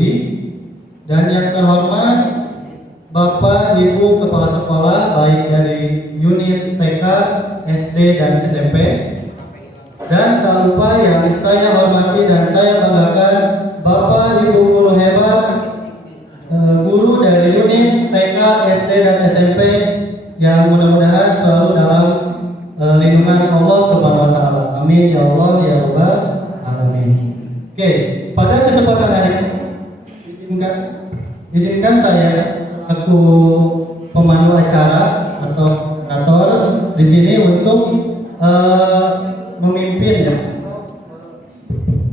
Budi. Dan yang terhormat Bapak Ibu Kepala Sekolah baik dari unit TK, SD, dan SMP. Dan tak lupa yang saya hormati dan saya banggakan Bapak Ibu guru hebat, guru dari unit TK, SD, dan SMP yang mudah-mudahan selalu dalam lindungan Allah Subhanahu wa taala. Amin ya Allah ya Rabbal alamin. Oke, pada kesempatan hari ini izinkan saya aku pemandu acara atau moderator di sini untuk memimpin ya,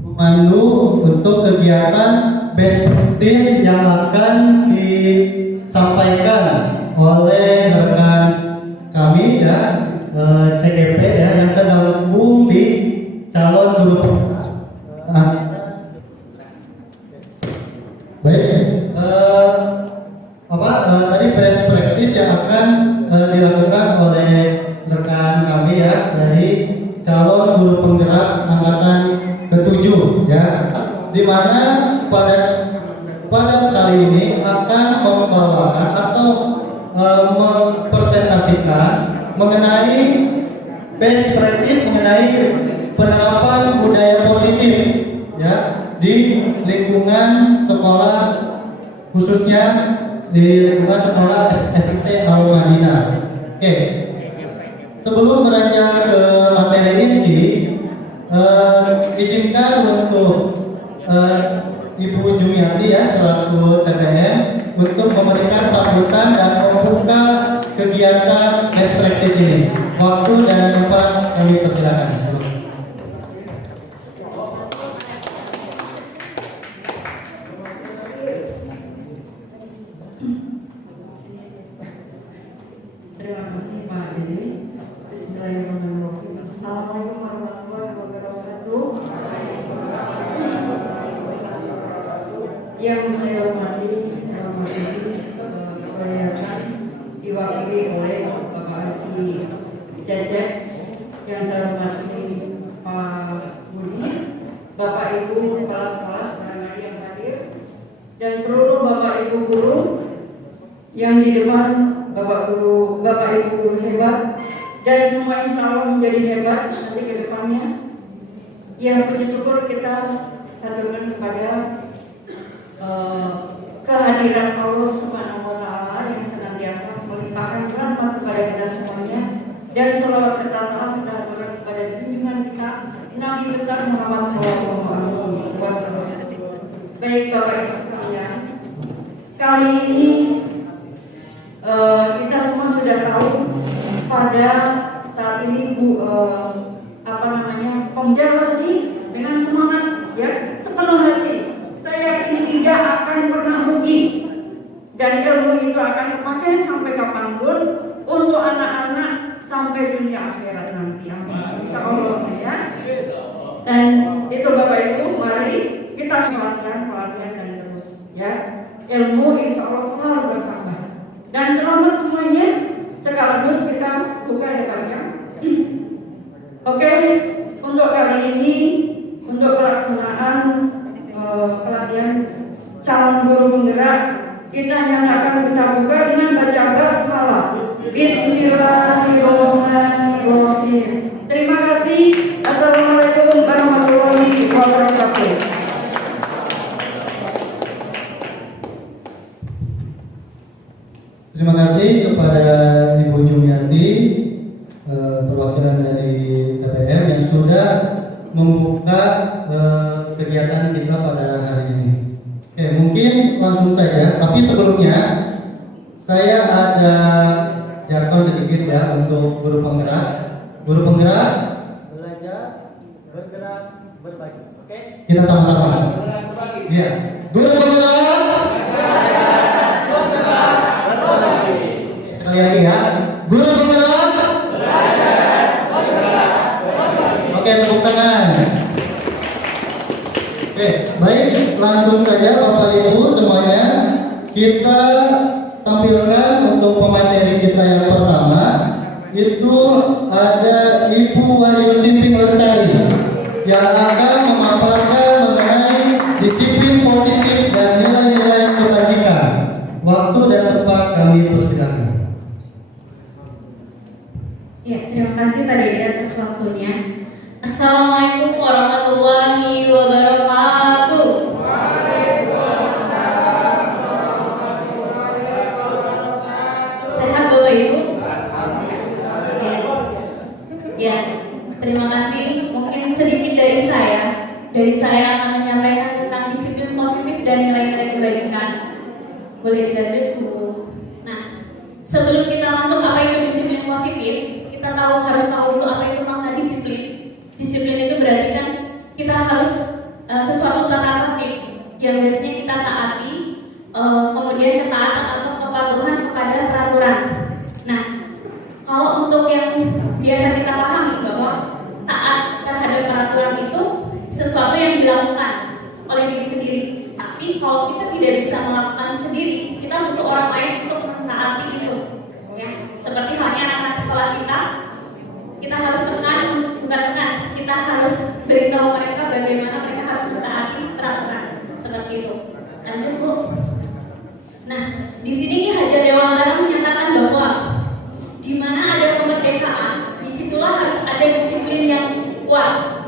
memandu untuk kegiatan best practice yang akan disampaikan oleh rekan kami ya, CGP ya, yang tergabung di calon guru. Baik, tadi best practice yang akan dilakukan oleh rekan kami ya dari calon guru penggerak angkatan ke-7 ya, di mana pada kali ini akan membawakan atau mempresentasikan mengenai best practice mengenai penerapan budaya positif ya di lingkungan sekolah, khususnya di lingkungan sekolah SMT Al-Madinah. Oke, sebelum beranjak ke materi inti, izinkan untuk Ibu Jumiati ya selaku TPM untuk memberikan sambutan dan membuka kegiatan best practice ini. Waktu dan tempat kami persilakan. Terima kasih Pak Dede. Bismillahirrahmanirrahim. Assalamualaikum warahmatullahi wabarakatuh. Yang saya hormati yayasan diwakili oleh Bapak Haji Cecep, yang saya hormati Pak Budi, Bapak Ibu Kepala Sekolah barangkali yang hadir, dan seluruh Bapak Ibu guru yang di depan, Bapak Ibu guru hebat, dan semua insya Allah menjadi hebat nanti ke depannya. Yang puji syukur kita haturkan kepada kehadiran Allah Subhanahu wa taala yang senantiasa melimpahkan rahmat kepada kita semuanya, dan sholawat serta salam kita haturkan kepada junjungan kita Nabi besar Muhammad SAW. Baik Bapak Ibu sekalian, kali ini kita semua sudah tahu pada saat ini pembelajaran ini dengan semangat ya, sepenuh hati. Saya yakin tidak akan pernah rugi, dan ilmu itu akan dipakai sampai kapanpun untuk anak-anak sampai dunia akhirat nanti. Amin. Insya Allah ya. Dan itu Bapak Ibu, mari kita semangatkan pelatihan dan terus ya. Ilmu insya Allah selalu bertambah. Dan selamat semuanya, sekaligus kita buka ya Pak ya. Oke, untuk kali ini, untuk pelaksanaan pelatihan calon guru penggerak, kita nyatakan kita buka dengan baca basmalah. Bismillahirrahmanirrahim. Terima kasih. Assalamualaikum warahmatullahi wabarakatuh. Terima kasih kepada Ibu Jumiati, perwakilan dari TPM yang sudah membuka kegiatan kita pada hari ini. Oke, mungkin langsung saja, tapi sebelumnya saya ada jargon sedikit ya untuk guru penggerak. Guru penggerak belajar, bergerak, berbagi. Oke, kita sama-sama. Iya, guru penggerak. Sekali lagi ya, guru penggerak. Oke, tepuk tangan. Oke, baik, langsung saja Bapak Ibu semuanya, kita tampilkan untuk pemateri kita yang pertama. Itu ada Ibu Wahyu Siti Lestari yang akan memaparkan mengenai disiplin positif dan akan menyampaikan tentang disiplin positif dan nilai-nilai kebajikan. Boleh dilanjut, Bu? Nah, sebelum kita masuk apa itu disiplin positif, kita harus tahu dulu apa itu makna disiplin. Disiplin itu berarti kan kita harus sesuatu tata tertib yang biasanya kita taati, kemudian ketaatan atau kepatuhan kepada peraturan. Nah, kalau untuk yang biasa kita pahami bahwa taat terhadap peraturan itu sesuatu yang dilakukan oleh diri sendiri. Tapi kalau kita tidak bisa melakukan sendiri, kita butuh orang lain untuk mentaati itu. Ya, seperti halnya anak-anak sekolah kita harus kita harus beritahu mereka bagaimana mereka harus mentaati peraturan. Seperti itu. Lanjut, Bu. Nah, di sini Ki Hajar Dewantara menyatakan bahwa di mana ada kemerdekaan, disitulah harus ada disiplin yang kuat.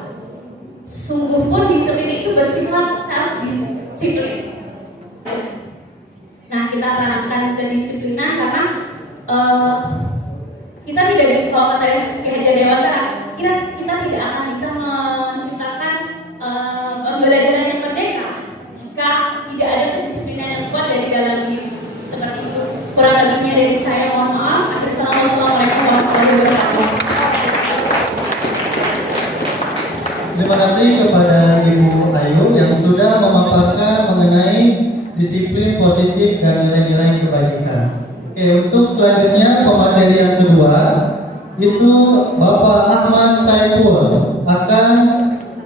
Sungguh pun disiplin itu bersifat self-disiplin. Nah, kita tanamkan kedisiplinan karena kita tidak bisa, kalau kata Ki Hajar Dewantara, kita tidak akan bisa menciptakan pembelajaran yang merdeka jika tidak ada kedisiplinan yang kuat dari dalam diri. Seperti itu. Kurang lebihnya dari saya, mohon maaf. Assalamualaikum warahmatullahi wabarakatuh. Terima kasih kepada Ibu Ayu yang sudah memaparkan mengenai disiplin positif dan nilai-nilai kebajikan. Oke, untuk selanjutnya pemateri yang kedua itu Bapak Ahmad Saiful akan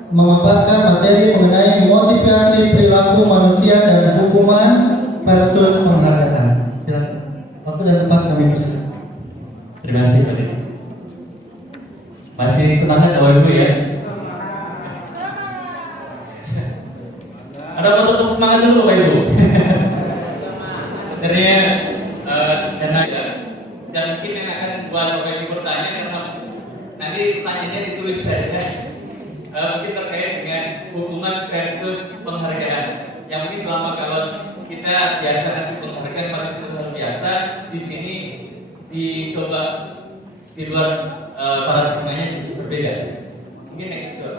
memaparkan materi mengenai motivasi perilaku manusia dan hukuman versus penghargaan. Silakan. Waktu dan tempat kami persilakan. Terima kasih Pak. Masih semangat Bapak Ibu ya? Ada untuk semangat dulu Bapak Ibu. Karena dan mungkin yang akan buat Bapak Ibu bertanya karena nanti pertanyaannya ditulis saja. Mungkin terkait dengan hukuman versus penghargaan. Yang mungkin selama kalau kita biasa kasih penghargaan pada sesuatu biasa, di sini dicoba di luar paradigmanya berbeda. Mungkin next door.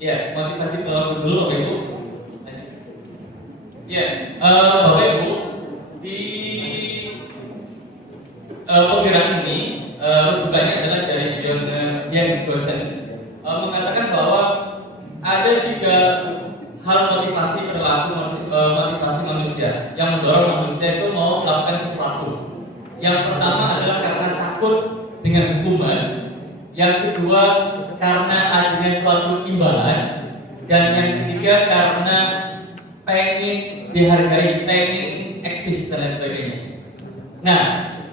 Ya, motivasi pelaku dulu Bapak Ibu. Ya, Bapak Ibu di penggerak ini rujukannya adalah dari Jan Gosen mengatakan bahwa ada 3 hal motivasi perilaku motivasi manusia yang mendorong manusia itu mau melakukan sesuatu. Yang pertama adalah karena takut dengan hukuman. Yang kedua karena adanya suatu imbalan. Dan yang ketiga karena pengen dihargai, pengen eksis dan lain sebagainya. Nah,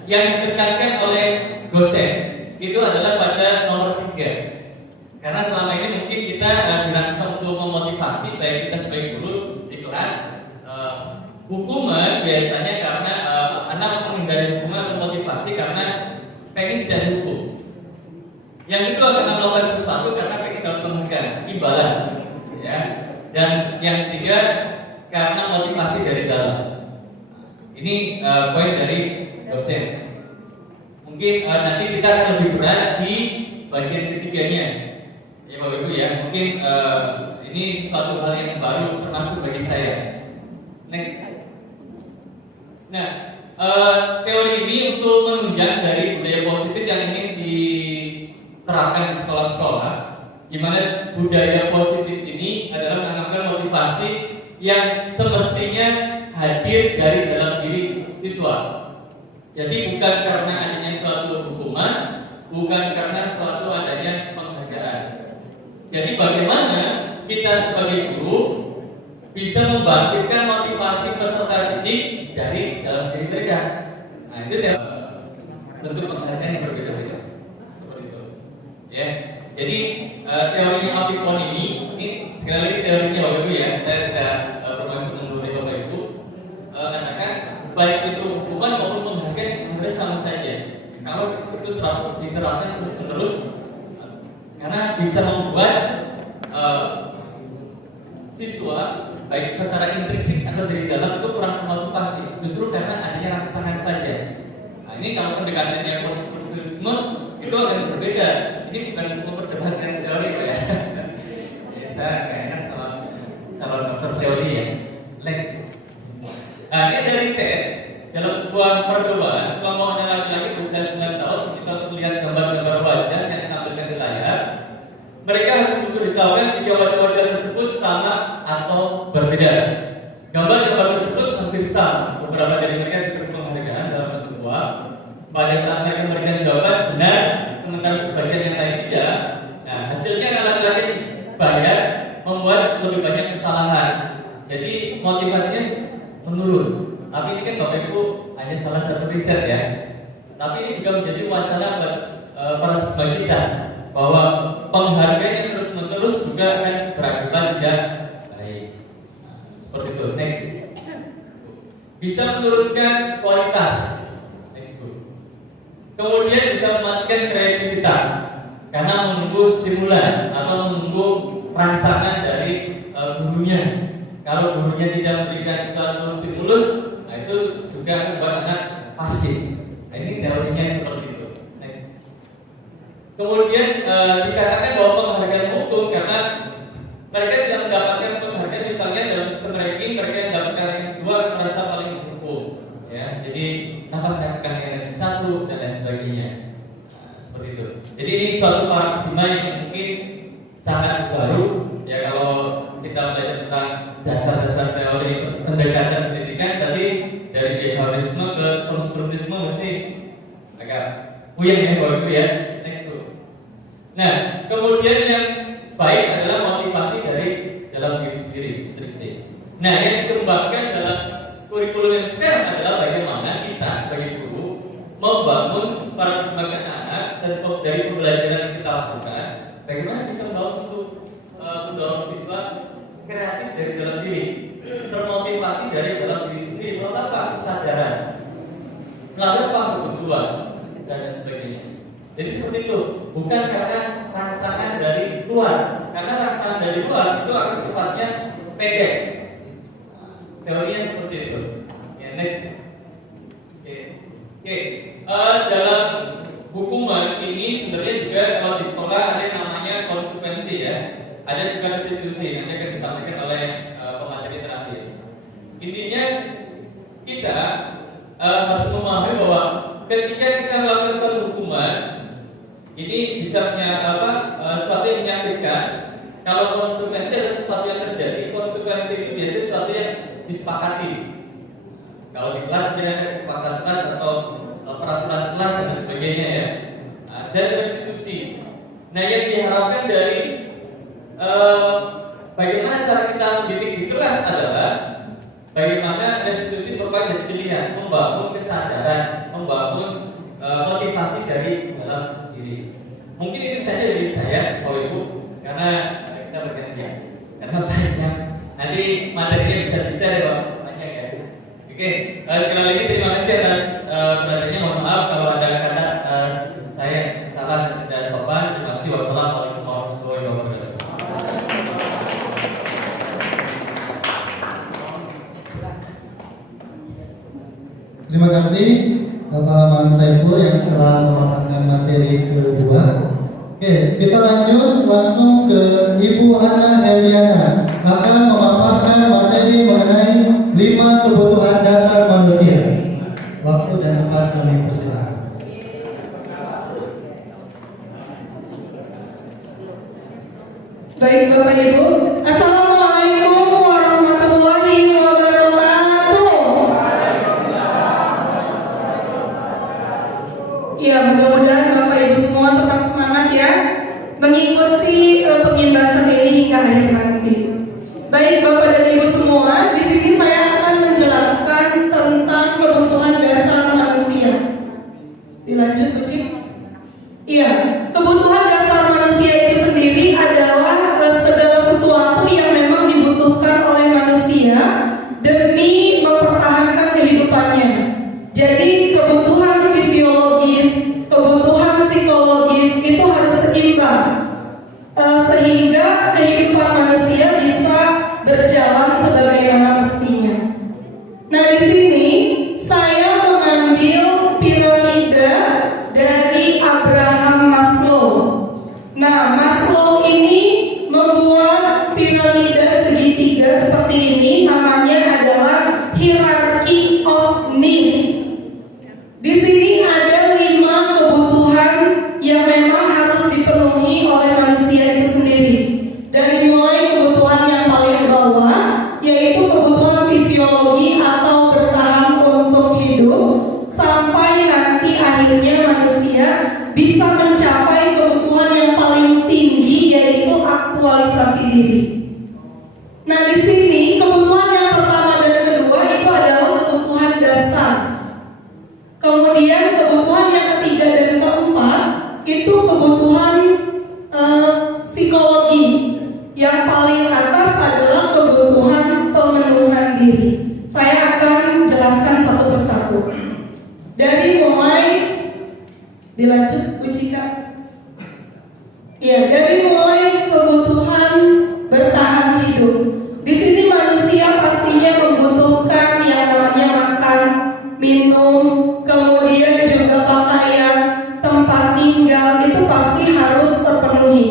yang ditekankan oleh Gosen itu adalah pada nomor 3. Karena selama ini mungkin kita dirangsang untuk memotivasi baik kita sebagai guru di kelas hukuman biasanya karena anak menghindari hukuman atau motivasi karena pengen tidak dihukum. Yang kedua karena melakukan sesuatu karena pengen dapat penghargaan, imbalan, ya. Dan yang ketiga karena motivasi dari dalam. Ini poin dari dosen. Mungkin nanti kita akan lebih berat di bagian ketiganya, ya Bapak Ibu ya. Mungkin ini suatu hal yang baru termasuk bagi saya. Next. Nah, teori ini untuk menunjang dari budaya positif yang ingin diterapkan di sekolah-sekolah, di mana budaya positif ini adalah menanamkan motivasi yang semestinya hadir dari dalam diri siswa. Jadi bukan karena adanya suatu hukuman, bukan karena suatu adanya penghargaan. Jadi bagaimana kita sebagai guru bisa membangkitkan motivasi peserta didik dari dalam diri mereka. Nah itu tentu penghargaan yang berbeda-beda. Seperti itu. Ya. Jadi teorinya Afifon ini sekali lagi teorinya Bapak Ibu ya. Saya tidak bermaksud menggurui Bapak Ibu. Katakan baik itu hukuman maupun penghargaan sebenarnya sama saja. Kalau itu diterapkan terus-menerus, karena bisa membuat siswa baik secara intrinsik atau dari dalam itu kurang termotivasi, justru karena adanya rangsangan saja. Nah ini kalau pendekatannya konstruktivisme itu akan berbeda. Ini ini bukan memperdebatkan teori Pak ya. Ya saya nggak enak sama calon dokter teori ya. Lex. Nah ini dari set dalam sebuah percobaan selama laki-laki berusia 9 tahun kita untuk melihat gambar-gambar wajah yang ditampilkan di layar. Mereka harus diberitahukan jika wajah-wajah tersebut sama atau berbeda. Gambar-gambar tersebut hampir sama. Beberapa dari mereka diberi penghargaan dalam bentuk uang. Pada saat mereka memberikan jawaban benar, sementara sebagian yang lain tidak. Nah, hasilnya laki-laki dibayar membuat lebih banyak kesalahan. Jadi motivasinya menurun. Tapi ini kan Bapak Ibu hanya salah satu riset ya. Tapi ini juga menjadi wacana buat para kita bahwa penghargaan yang terus-menerus juga akan berakibat tidak baik. Nah, seperti itu. Next. Bisa menurunkan kualitas. Next. Kemudian bisa mematikan kreativitas karena menunggu stimulan atau menunggu rangsangan dari gurunya. Kalau gurunya tidak memberikan suatu stimulus, nah itu juga membuat anak pasif. Nah, ini teorinya seperti itu. Next. Kemudian dikatakan bahwa penghargaan hukum karena mereka tidak mendapatkan penghargaan misalnya dalam sistem ranking mereka yang mendapatkan ranking 2 merasa paling hukum. Ya, jadi tanpa saya akan ranking 1 dan lain sebagainya. Nah, seperti itu. Jadi ini suatu paradigma yang mungkin sangat baru ya kalau kita belajar tentang dasar-dasar teori pendekatan pendidikan tadi dari behaviorisme ke konstruktivisme mesti agak puyeng ya Bapak Ibu ya. Next tuh. Nah, kemudian yang baik adalah motivasi dari dalam diri sendiri. Nah, yang dikembangkan dalam kurikulum yang sekarang adalah bagaimana kita sebagai guru membangun paradigma anak dan dari pembelajaran yang kita lakukan, bagaimana bisa mendorong siswa kreatif dari dalam diri, termotivasi dari dalam diri sendiri, melalui kesadaran, melalui pengetahuan dan sebagainya. Jadi seperti itu, bukan karena rangsangan dari luar, karena rangsangan dari luar itu akan sifatnya pendek. Teorinya seperti itu. Ya, next. Oke. Dalam hukuman ini sebenarnya juga kalau di sekolah ada yang namanya konsekuensi ya. Ada juga restitusi yang akan disampaikan oleh pemateri terakhir. Intinya kita harus memahami bahwa ketika kita melakukan suatu hukuman ini bisa sesuatu yang menyakitkan. Kalau konsekuensi adalah sesuatu yang terjadi, konsekuensi itu biasanya sesuatu yang disepakati. Kalau di kelas dia ada kesepakatan kelas atau peraturan kelas dan sebagainya ya. Dan restitusi. Nah yang diharapkan dari bagaimana cara kita mendidik di kelas adalah bagaimana restitusi merupakan pilihan, membangun kesadaran, membangun motivasi dari dalam diri. Mungkin ini saja dari saya, Bapak Ibu, karena kita bergantian. Karena banyak. Nanti materinya bisa ya, Pak. Banyak ya. Oke, sekali lagi terima kasih atas perhatiannya. Mohon maaf kalau ada kata saya salah dan tidak sopan. Terima kasih. Wassalamualaikum warahmatullahi wabarakatuh. Terima kasih Bapak Man Saiful yang telah memaparkan materi kedua. Oke, kita lanjut langsung ke Ibu Hana Heliana akan memaparkan materi mengenai 5 kebutuhan dasar manusia. Waktu dan tempat kami persilakan. Baik Bapak Ibu, Assalamualaikum warahmatullahi wabarakatuh. Ya, mudah-mudahan Bapak Ibu semua tetap semangat ya mengikuti pengimbasan ini hingga akhir nanti. Baik Bapak dan Ibu semua, di sini saya akan menjelaskan tentang kebutuhan dasar manusia. Dilanjut, Bu Cik? Iya, kebutuhan dasar manusia itu sendiri adalah segala sesuatu yang memang dibutuhkan oleh manusia demi mempertahankan kehidupannya. Jadi kebutuhan fisiologis, kebutuhan psikologis itu harus seimbang. Nah, Maslow ini membuat piramida segitiga seperti ini, namanya adalah hierarchy of needs. Di sini ada 5 kebutuhan yang memang harus dipenuhi oleh manusia itu sendiri. Dari mulai kebutuhan yang paling bawah, yaitu kebutuhan fisiologi atau bertahan untuk hidup, sampai nanti akhirnya manusia bisa mencapai kebutuhan yang paling tinggi, yaitu aktualisasi diri. Nah, di sini kebutuhan yang pertama dan kedua itu adalah kebutuhan dasar. Kemudian kebutuhan yang ketiga dan keempat itu kebutuhan psikologi. Yang paling atas adalah kebutuhan pemenuhan diri. Saya akan jelaskan satu persatu. Dari mulai dilanjut, Bu Cika. Ya, dari mulai kebutuhan bertahan hidup. Di sini manusia pastinya membutuhkan yang namanya makan, minum, kemudian juga pakaian, tempat tinggal, itu pasti harus terpenuhi.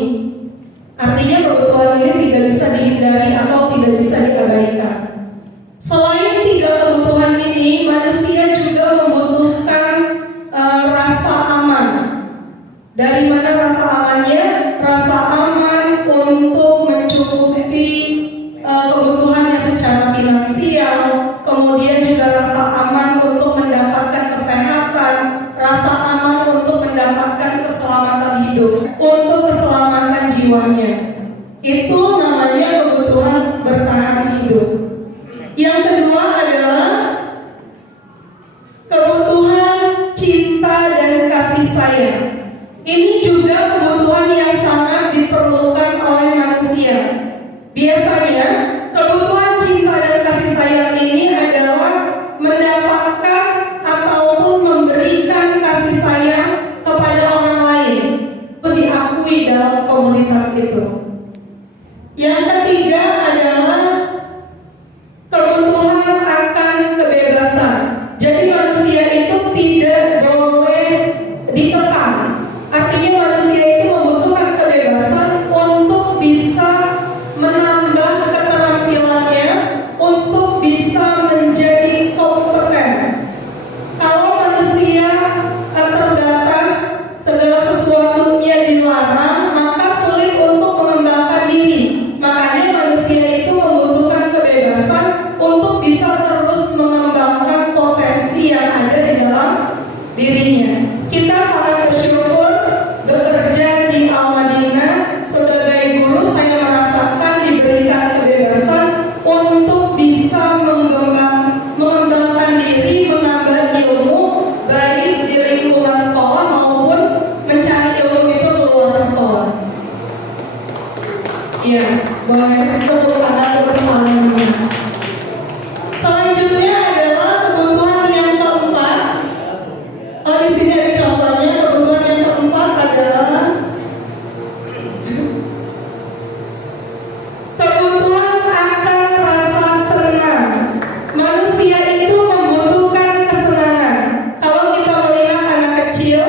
Artinya kebutuhan ini tidak bisa dihindari atau tidak bisa diabaikan. Selain 3 kebutuhan ini, manusia juga membutuhkan rasa aman. Dari mana rasa amannya? Rasa aman untuk mencukupi kebutuhannya secara finansial, kemudian juga rasa aman untuk mendapatkan kesehatan, rasa aman untuk mendapatkan keselamatan hidup, untuk keselamatan jiwanya. Itu namanya kebutuhan bertahan hidup. Yang kedua adalah kebutuhan cinta dan kasih sayang. Ini juga kebutuhan yang sangat diperlukan oleh manusia. Biasanya kebutuhan cinta dan kasih sayang ini adalah mendapatkan ataupun memberikan kasih sayang kepada orang lain, itu diakui dalam komunitas itu. Yang ketiga adalah kebutuhan akan kebebasan. Jadi manusia itu tidak boleh dikekang. Artinya manusia itu membutuhkan kebebasan untuk bisa menambah keterampilannya, untuk bisa menjadi kompeten. Kalau manusia terbatas, segala sesuatunya dilarang, maka sulit untuk mengembangkan diri. Makanya manusia itu membutuhkan kebebasan untuk bisa terus mengembangkan potensi yang ada di dalam dirinya. Kita sangat bersyukur bekerja di Al-Madinah sebagai guru. Saya merasakan diberikan kebebasan untuk bisa mengembangkan diri, menambah ilmu, baik di lingkungan sekolah maupun mencari ilmu itu keluar sekolah. Iya, boleh tepuk tangan untuk Al-Madinah. Selanjutnya adalah kebutuhan yang keempat. Di sini ada contohnya. Kebutuhan yang keempat adalah kebutuhan akan rasa senang. Manusia itu membutuhkan kesenangan. Kalau kita melihat anak kecil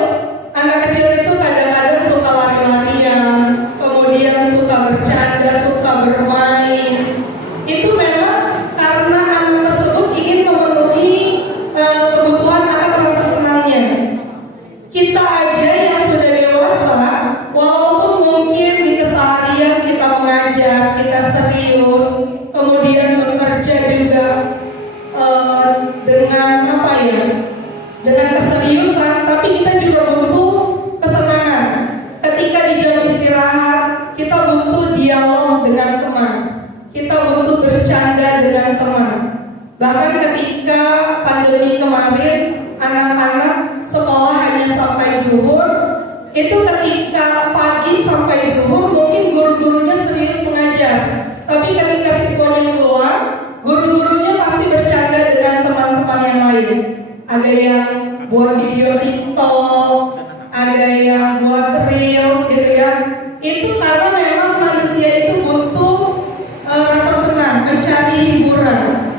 itu kadang-kadang suka lari-larian, kemudian suka bercanda, suka bermain. Itu memang karena anak tersebut ingin memenuhi kebutuhan akan rasa senangnya. Kita aja yang sudah dewasa, walaupun mungkin di keseharian kita mengajar, kita serius, kemudian bekerja juga dengan keseriusan, tapi kita juga butuh kesenangan. Ketika di jam istirahat, kita butuh dialog dengan teman, kita butuh bercanda dengan teman. Bahkan ketika pandemi kemarin, anak-anak sekolah hanya sampai zuhur. Itu ketika pagi sampai zuhur mungkin guru-gurunya serius mengajar, tapi ketika siswanya keluar, guru-gurunya pasti bercanda dengan teman-teman yang lain. Ada yang buat video TikTok, ada yang buat reels gitu ya. Itu karena memang manusia itu butuh rasa senang, mencari hiburan,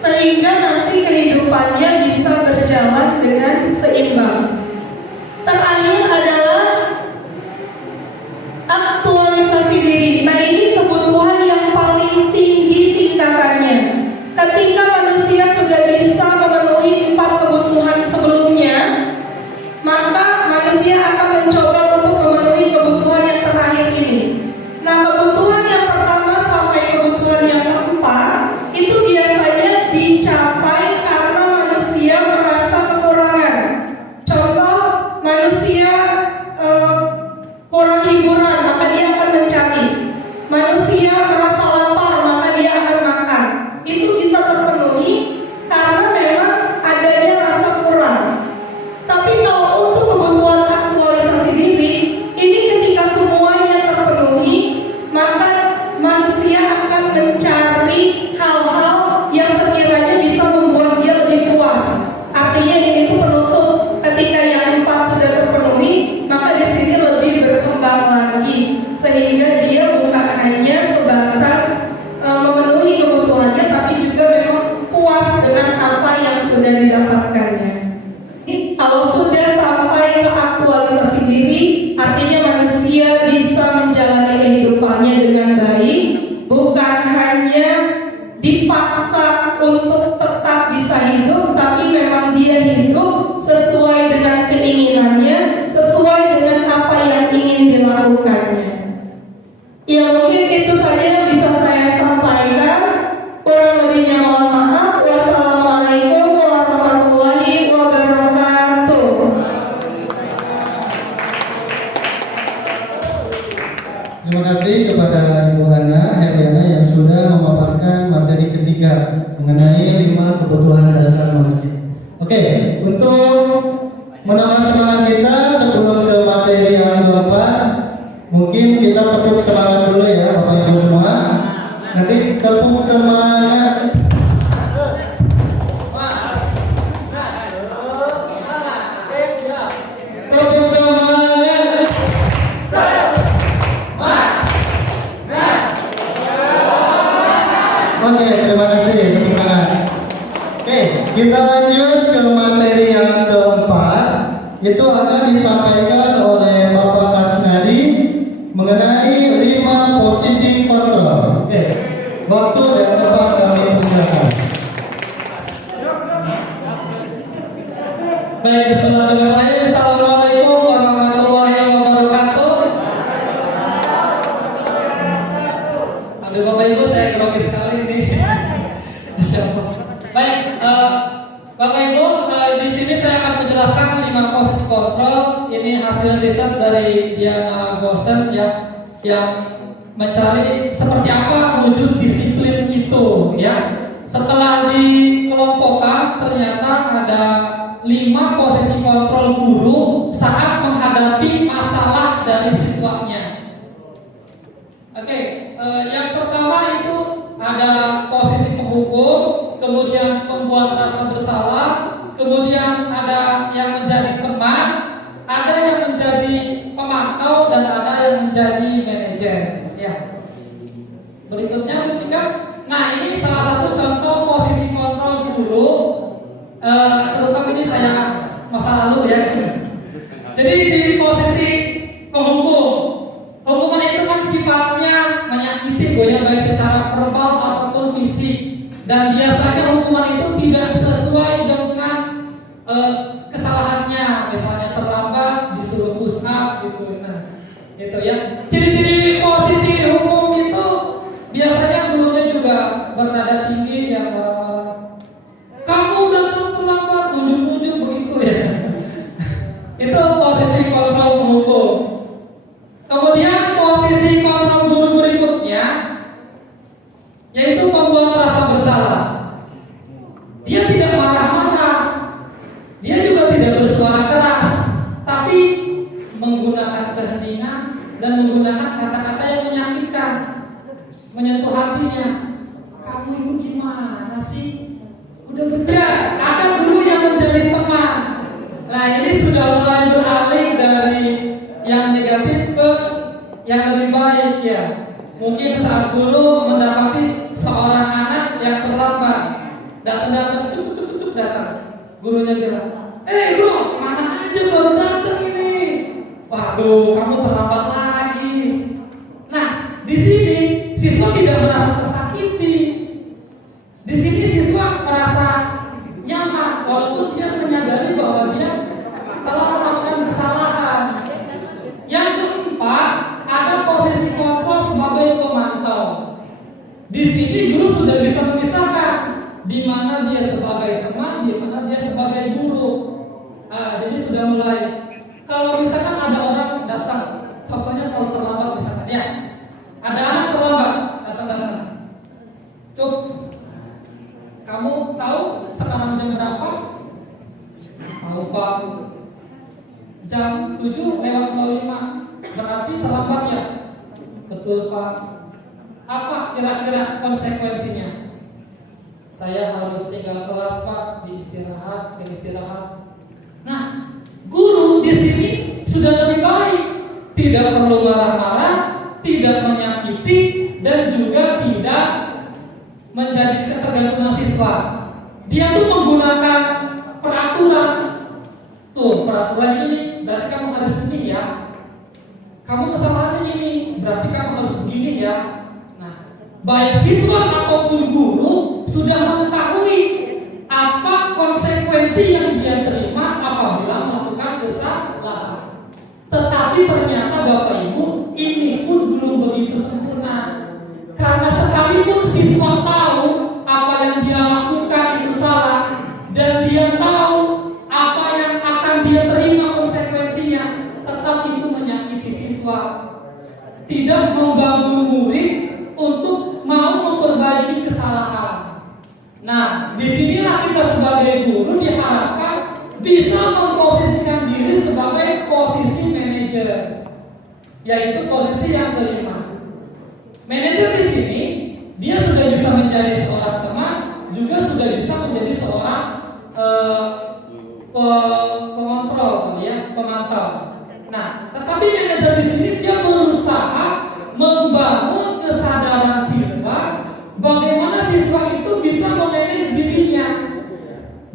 sehingga nanti kehidupannya bisa berjalan dengan seimbang. Terakhir adalah Aktualisasi diri. Nah, ini kebutuhan yang paling tinggi tingkatannya. Ketika manusia sudah bisa memenuhi 4 kebutuhan sebelumnya, maka manusia akan mencoba untuk memenuhi kebutuhan yang terakhir ini. Nah, kebutuhan yang pertama sampai kebutuhan yang keempat itu biasanya dicapai karena manusia merasa kekurangan. Contoh, manusia kurang hiburan, maka dia akan mencari. Manusia merasa lapar, maka dia akan makan. Itu bisa terpenuhi karena memang adanya rasa kurang. Tapi kalau untuk kebutuhan aktualisasi diri, ini ketika semuanya terpenuhi, maka manusia akan mencari hal-hal yang sekiranya bisa membuat dia lebih puas. Artinya ini tuh penutup. Ketika yang 4 sudah terpenuhi, maka di sini lebih berkembang lagi, sehingga dia bukan hanya sebatas memenuhi kebutuhannya, tapi juga memang puas dengan apa yang sudah didapatkannya. Kalau sudah sampai ke aktualisasi diri, artinya manusia bisa menjalani kehidupannya dengan baik, bukan hanya dipaksa untuk tetap bisa hidup, tapi memang dia hidup sesuai dengan keinginannya, sesuai dengan apa yang ingin dilakukannya. Ya, mungkin itu saja yang bisa saya sampaikan. Kurang lebihnya mohon maaf. Wassalamualaikum warahmatullahi wabarakatuh. Terima kasih kepada Ibu Hana Heriana yang sudah memaparkan materi ketiga mengenai 5 kebutuhan dasar manusia. Oke, untuk menambah semangat kita sebelum ke materi yang keempat, mungkin kita tepuk semangat dulu ya Bapak Ibu semua. Nanti tepuk semangat. Tepuk semangat. Oke, terima kasih. Tepuk tangan. Oke, kita lanjut ke materi yang keempat. Itu akan disampaikan oleh Bapak Kasnadi mengenai 5 posisi kontrol. Oke, waktu dan tempat kami persilakan. Baik, bismillahirrahmanirrahim. Assalamualaikum warahmatullahi wabarakatuh. Aduh Bapak Ibu, saya grogi sekali ini. Insyaallah. Baik, Bapak Ibu, di sini saya akan menjelaskan 5 posisi kontrol. Ini hasil riset dari Diana Gosen yang mencari seperti apa wujud disiplin itu, ya. Setelah dikelompokkan, ternyata ada 5 posisi kontrol guru saat menghadapi masalah dari siswanya. Oke, yang pertama itu ada posisi penghukum, kemudian pembuat rasa bersalah, kemudian ada yang menjadi teman, ada yang menjadi pemantau, dan ada yang menjadi manajer. Ya. Berikutnya juga, nah ini salah satu contoh posisi kontrol guru. Terutama ini saya masa lalu ya. Jadi di posisi penghukum, hukuman itu kan sifatnya menyakiti, baik secara verbal ataupun fisik, dan biasanya hukuman itu tidak sesuai dengan kesalahannya, misalnya terlambat disuruh push up gitu. Nah, itu ya. Ciri-ciri posisi hukum itu biasanya gurunya juga bernada tinggi, yang kamu datang terlambat, nunjuk-nunjuk begitu ya. Itu posisi kontrol penghukum. Kemudian posisi kontrol guru berikutnya yaitu membuat rasa bersalah. Dia tidak marah-marah, dia juga tidak bersuara keras, tapi menggunakan keheningan dan menggunakan kata-kata yang menyakitkan, menyentuh hatinya. Kamu itu gimana sih? Udah berbeda. Ada guru yang menjadi teman. Nah, ini sudah mulai beralih dari yang negatif ke yang lebih baik ya. Mungkin saat guru mendapati seorang anak yang terlambat, datang cukup datang, gurunya bilang, bro, mana aja baru datang ini. Waduh, kamu terlambat lagi. di sini siswa tidak merasa tersakiti. Di sini siswa merasa nyaman walaupun dia menyadari bahwa dia telah melakukan kesalahan. Yang keempat, ada posisi kontrol sebagai pemantau. Di sini guru sudah bisa memisahkan di mana dia sebagai teman, di mana dia sebagai guru. Jadi sudah mulai. Kalau misalkan ada orang datang, contohnya selalu terlambat misalkan ya, ada anak terlambat datang. Cuk, kamu tahu sekarang jam berapa? Tahu Pak. Jam 7:05. Berarti terlambat ya? Betul Pak. Apa kira-kira konsekuensinya? Saya harus tinggal kelas Pak, beristirahat. Nah, guru di sini sudah lebih baik, tidak perlu marah-marah, tidak menyakiti, dan juga tidak menjadi ketergantungan siswa. Dia tuh menggunakan peraturan. Tuh, peraturan ini berarti kamu harus begini ya. Kamu kesalahannya ini, berarti kamu harus begini ya. Nah, baik siswa ataupun guru sudah mengetahui apa konsekuensi yang dia terima apabila melakukan kesalahan. Tetapi ternyata Bapak Ibu, ini pun belum begitu sempurna. Karena sekalipun siswa tahu apa yang dia lakukan itu salah, dan dia tahu apa yang akan dia terima konsekuensinya, tetap itu menyakiti siswa. Tidak membangun murid untuk mau memperbaiki kesalahan. Nah, disinilah kita sebagai guru diharapkan bisa memposisikan diri sebagai posisi manajer, yaitu posisi yang kelima. Manajer di sini dia sudah bisa menjadi seorang teman, juga sudah bisa menjadi seorang pengontrol, ya, pemantau. Nah, tetapi manajer di sini dia berusaha membangun kesadaran siswa, bagaimana siswa itu bisa memanage dirinya,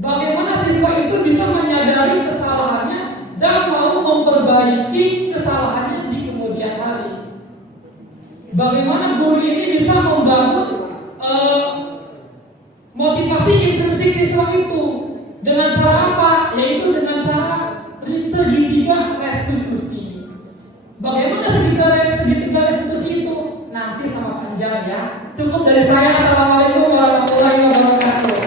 bagaimana siswa itu bisa menyadari kesalahannya dan mau memperbaiki kesalahannya di kemudian hari. Bagaimana guru ini bisa membangun motivasi intrinsik siswa itu dengan cara apa? Yaitu dengan cara segitiga restitusi. Bagaimana segitiga restitusi itu? Nanti sama panjang ya. Cukup dari saya. Assalamualaikum warahmatullahi wabarakatuh.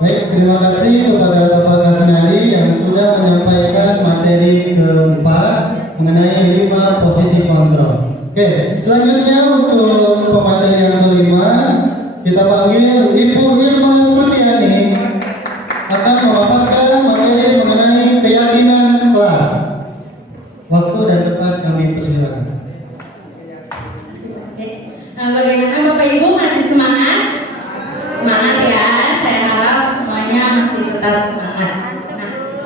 Baik, terima kasih kepada Bapak Kasnari yang sudah menyampaikan materi keempat mengenai 5 posisi kontrol. Oke, selanjutnya untuk pemateri yang kelima kita panggil Ibu Irma Sutiani akan memaparkan materi mengenai keyakinan kelas. Waktu dan tempat kami persilakan. Bagaimana Bapak Ibu, masih semangat? Semangat ya, saya harap semuanya masih tetap semangat.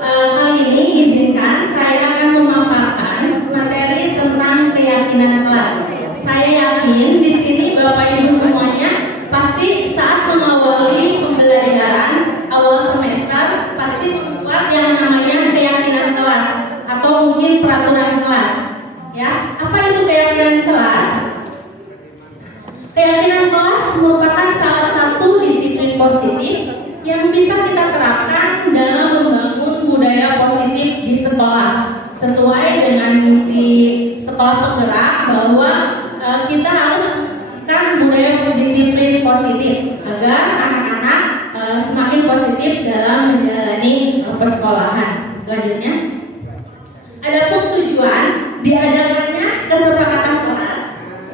Kali ini izinkan saya akan memaparkan materi tentang keyakinan kelas. Saya yakin di sini Bapak Ibu semuanya pasti saat mengawali pembelajaran awal semester pasti membuat yang namanya keyakinan kelas atau mungkin peraturan kelas. Ya, apa itu keyakinan kelas? Keyakinan kelas merupakan salah satu disiplin positif yang bisa kita terapkan dalam membangun budaya positif di sekolah sesuai dengan misi sekolah penggerak bahwa kita harus kan budaya disiplin positif agar anak-anak semakin positif dalam menjalani persekolahan. Selanjutnya, adapun tujuan diadakannya kesepakatan kelas.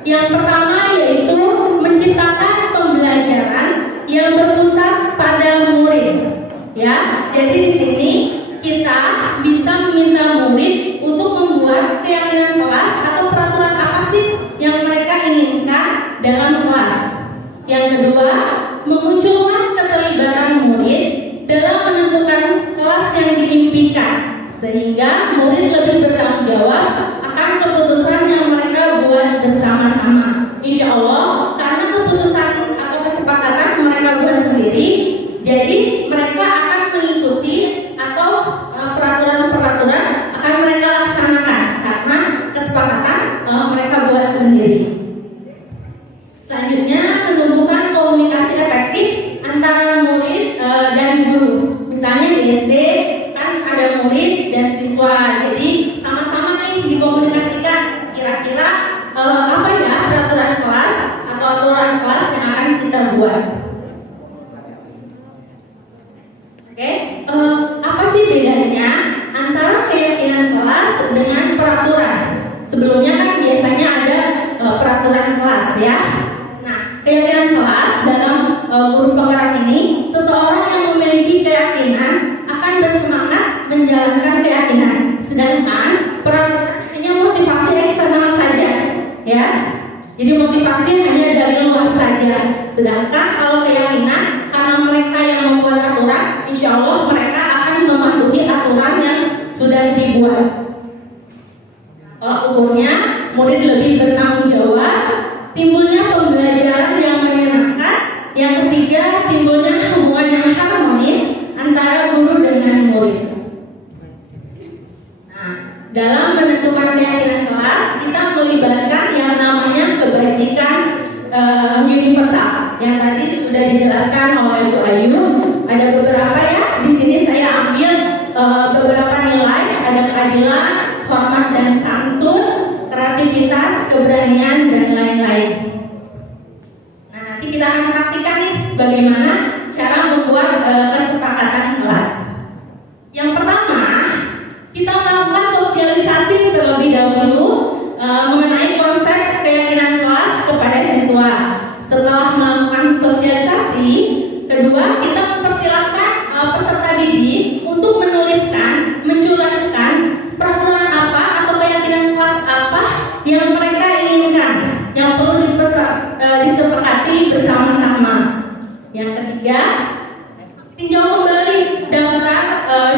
Yang pertama yaitu menciptakan pembelajaran yang berpusat pada murid. Ya, jadi di sini kita bisa meminta murid untuk membuat keyakinan kelas atau peraturan apa sih yang mereka inginkan dalam kelas. Yang kedua, memunculkan keterlibatan murid dalam menentukan kelas yang diimpikan, sehingga murid lebih bertanggung jawab akan keputusan yang mereka buat bersama-sama. Insya Allah, karena keputusan atau kesepakatan mereka buat sendiri, jadi mereka akan mengikuti atau peraturan-peraturan akan mereka laksanakan karena sendiri. Selanjutnya, menumbuhkan komunikasi efektif antara murid dan guru. Misalnya di SD kan ada murid dan siswa, jadi sama-sama nih dikomunikasikan kira-kira apa ya peraturan kelas atau aturan kelas yang akan kita buat. Oke, apa sih bedanya antara keyakinan kelas dengan peraturan? Sebelumnya kan biasanya ada peraturan kelas ya. Nah, keyakinan kelas dalam guru penggerak ini, seseorang yang memiliki keyakinan akan bersemangat menjalankan keyakinan, sedangkan peraturan hanya motivasi eksternal saja, ya. Jadi motivasi hanya dari luar saja. Sedangkan kalau keyakinan, karena mereka yang membuat aturan, insya Allah mereka akan mematuhi aturan yang sudah dibuat. Ukurnya, murid lebih bertanggung jawab, timbulnya pembelajaran yang menyenangkan. Yang ketiga, timbulnya hubungan yang harmonis antara guru dengan murid. Nah, dalam menentukan keyakinan kelas, kita melibatkan yang namanya kebajikan universal. Yang tadi sudah dijelaskan oleh Bu Ayu. Ada beberapa ya. Di sini saya ambil beberapa nilai. Ada keadilan, hormat dan santun, kreativitas, keberanian dan lain-lain. Nah, nanti kita akan praktikkan nih bagaimana cara membuat kesepakatan kelas. Yang pertama, kita melakukan sosialisasi terlebih dahulu mengenai konsep keyakinan kelas kepada siswa. Setelah melakukan sosialisasi, kedua kita mempersilahkan peserta didik untuk menuliskan, mencurahkan peraturan apa atau keyakinan kelas apa yang mereka inginkan, yang perlu disepakati bersama-sama. Yang ketiga, tinjau kembali daftar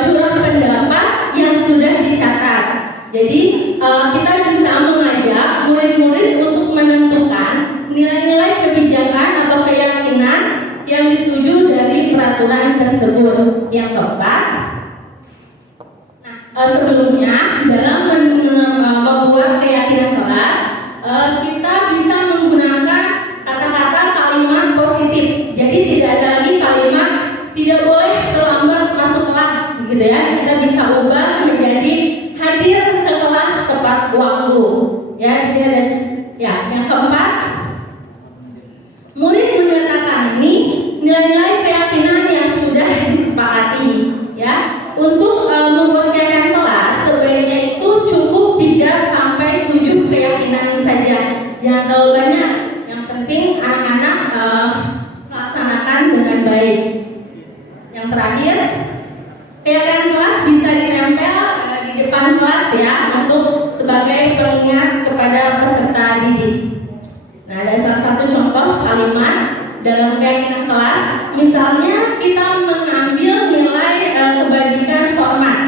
curah pendapat yang sudah dicatat. Jadi kita bisa mengajak murid-murid untuk menentukan nilai-nilai kebijakan atau keyakinan yang dituju dari peraturan tersebut. Yang keempat, sebelumnya dalam membuat keyakinan kelas, kita bisa menggunakan kata-kata kalimat positif. Jadi tidak ada lagi kalimat tidak boleh terlambat masuk kelas, gitu ya. Kita bisa ubah menjadi hadir ke kelas tepat waktu. Ya, di sini ada. Ya, yang keempat, murid menandatangani nilai-nilai keyakinan yang sudah disepakati. Ya, untuk membuat keyakinan kelas sebaiknya itu cukup 3 sampai 7 keyakinan saja. Jangan terlalu banyak. Yang penting anak-anak melaksanakan dengan baik. Yang terakhir, keyakinan kelas bisa ditempel di depan kelas ya, untuk sebagai pengingat kepada peserta didik. Nah, ada salah satu contoh kalimat dalam keyakinan kelas. Misalnya kita mengambil nilai kebajikan hormat.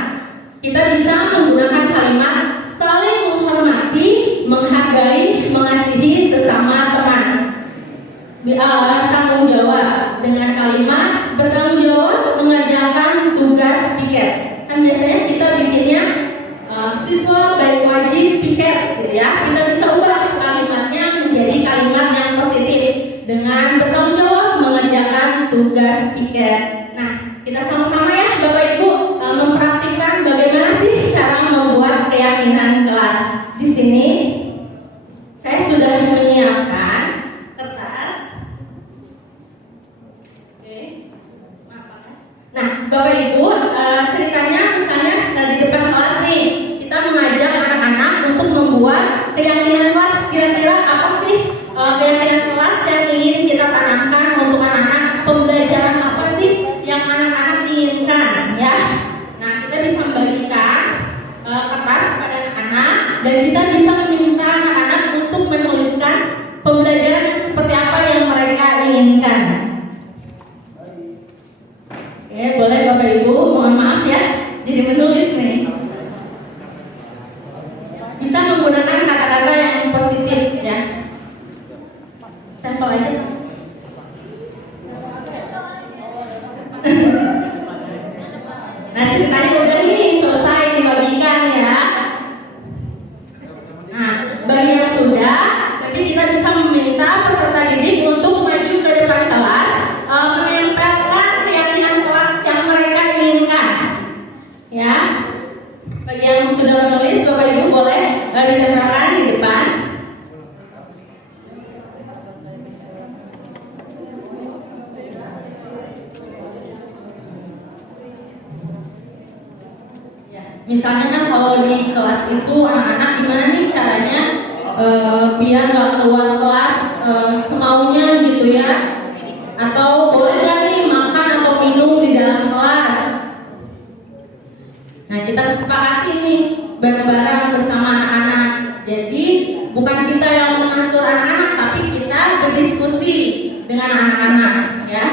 Kita bisa menggunakan kalimat saling menghormati, menghargai, mengasihi sesama teman. Tanggung jawab dengan kalimat bertanggung jawab mengerjakan tugas piket. Kan biasanya kita bikinnya siswa baik wajib piket, gitu ya. Kita bisa ubah kalimatnya menjadi kalimat yang positif dengan bertanggung jawab mengerjakan tugas piket. Nah, kita sama-sama ya Bapak Ibu mempraktikkan bagaimana sih cara membuat keyakinan kelas. Di sini saya sudah menyiapkan kertas. Oke, maaf. Nah, Bapak Ibu, ceritanya misalnya di depan kelas nih, kita mengajak anak-anak untuk membuat keyakinan kelas. Kira-kira apa sih keyakinan kelas yang ingin kita tanamkan untuk anak-anak? Pembelajaran apa sih yang anak-anak inginkan, ya? Nah, kita bisa membagikan kertas kepada anak-anak dan kita bisa meminta anak-anak untuk menuliskan pembelajaran seperti apa yang mereka inginkan. Oke, boleh Bapak Ibu, mohon maaf ya, jadi menulis nih. Bisa menggunakan kata-kata yang positif ya. Sampel aja. Nah, ceritanya udah ini selesai dibagikan ya. Nah, bagi yang sudah, itu anak-anak gimana nih caranya biar nggak keluar kelas semaunya gitu ya, atau boleh nggak nih makan atau minum di dalam kelas. Nah, kita sepakati nih bareng-bareng bersama anak-anak. Jadi bukan kita yang mengatur anak-anak, tapi kita berdiskusi dengan anak-anak ya.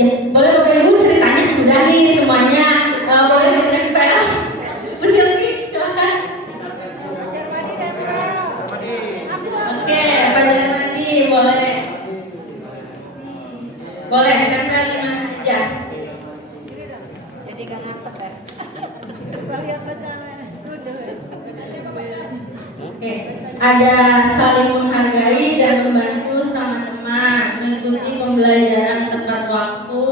Ya, boleh Bapak Ibu ceritanya sudah nih semuanya. Boleh ditempel. Masih lagi? Silakan. Oke, belajar lagi boleh. Boleh tempel di mana aja. Jadi gak ngantek ya. Lihat bacaan. Oke, ada saling menghargai dan membantu sama teman, mengikuti pembelajaran tepat waktu,